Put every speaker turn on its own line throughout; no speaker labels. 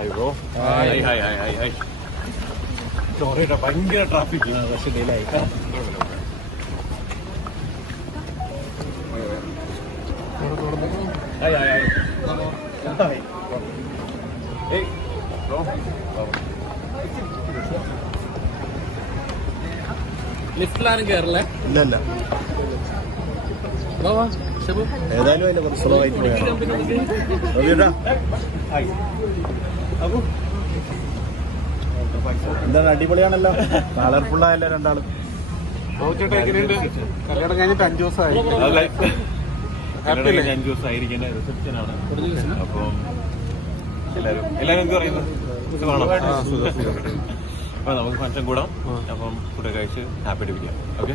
Hi bro hi hi hi hi hi sorry കേട്ടോ ഭയങ്കര traffic
പക്ഷേ ഡിലായി
hi hi hi hi hey bro
ലിഫ്റ്റിലാരും കയറില്ലേ
ഇല്ല ഇല്ല
വാ വാ ഷബു.
ഏതായാലും അതിന്റെ കുറച്ച് സ്ലോ ആയിട്ട്
ഹായ്
എന്താണ് അടിപൊളിയാണല്ലോ. കളർഫുൾ ആയല്ലോ രണ്ടാളും
കല്യാണം കഴിഞ്ഞിട്ട് അഞ്ചു ദിവസമായി?
അഞ്ചു റിസപ്ഷൻ ആണ് അപ്പം എല്ലാരും എല്ലാരും എന്ത് പറയുന്നു? സുഖമാണോ അപ്പൊ നമുക്ക് ഫംഗ്ഷൻ കൂടാം. അപ്പം ഫുഡ് കഴിച്ച് ഹാപ്പി അടിപ്പിക്കാം ഓക്കെ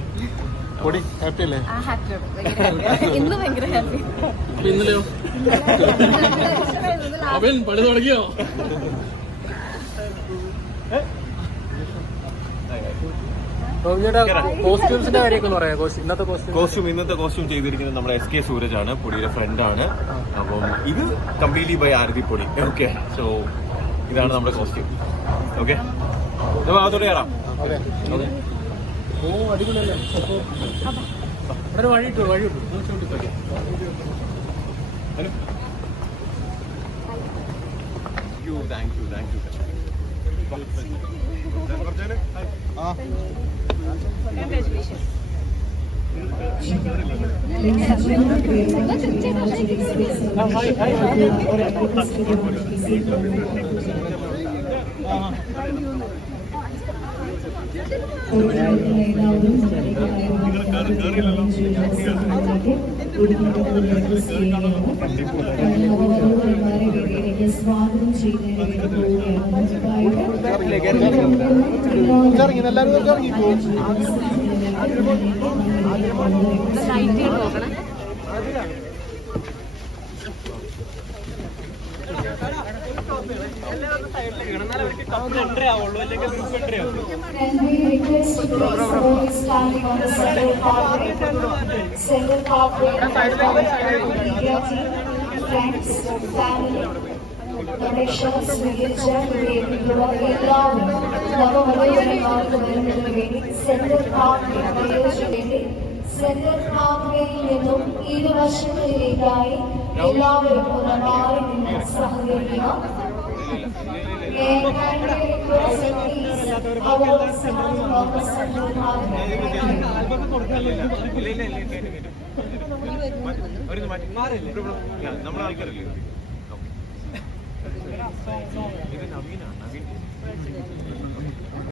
പൊടി ഹാപ്പി അല്ലേ?
ആ ഹാപ്പിയാണ് ഭയങ്കര happy. ഇന്ന് ഭയങ്കര ഹാപ്പി
ഇന്നലെയോ? അവൻ പണി തുടങ്ങിയോ? കോസ്റ്റ്യൂംസിന്റെ കാര്യമൊക്കെ ഒന്ന് പറയാം. കോസ്റ്റ്യൂം ഇന്നത്തെ കോസ്റ്റ്യൂം.
കോസ്റ്റ്യൂം ഇന്നത്തെ കോസ്റ്റ്യൂം ചെയ്തിരിക്കുന്നത് നമ്മുടെ എസ് കെ സൂരജ് ആണ്. പൊടിയുടെ ഫ്രണ്ട് ആണ്. അപ്പം ഇത് കംപ്ലീറ്റ്ലി ബൈ ആരതി പൊടി ഓക്കെ സോ ഇതാണ് നമ്മുടെ കോസ്റ്റ്യൂം. ഓക്കെ. ഭാഗത്തോട്ട് കയറാം.
വഴി ഇട്ടു വഴി ഇട്ടു. ചൂണ്ടിപ്പോയി
താങ്ക് യു താങ്ക് യു
സ്വാഗതം ചെയ്യുന്നതിന് ഷോസ് സ്വീകരിച്ച എല്ലാവരും നവവധുവരന്മാർക്ക് വരുന്നതിന് വേണ്ടി പാത്വേ വയോജന വേണ്ടി സെന്റർ പാത്വേയിൽ നിന്നും ഇരുവശങ്ങളിലേക്കായി എല്ലാവരും ഒന്ന് മാറി നിന്ന് സഹകരിക്കുക
നമ്മളെ ആൾക്കാരല്ലേ ഇത് നവീനാണ് നവീൻ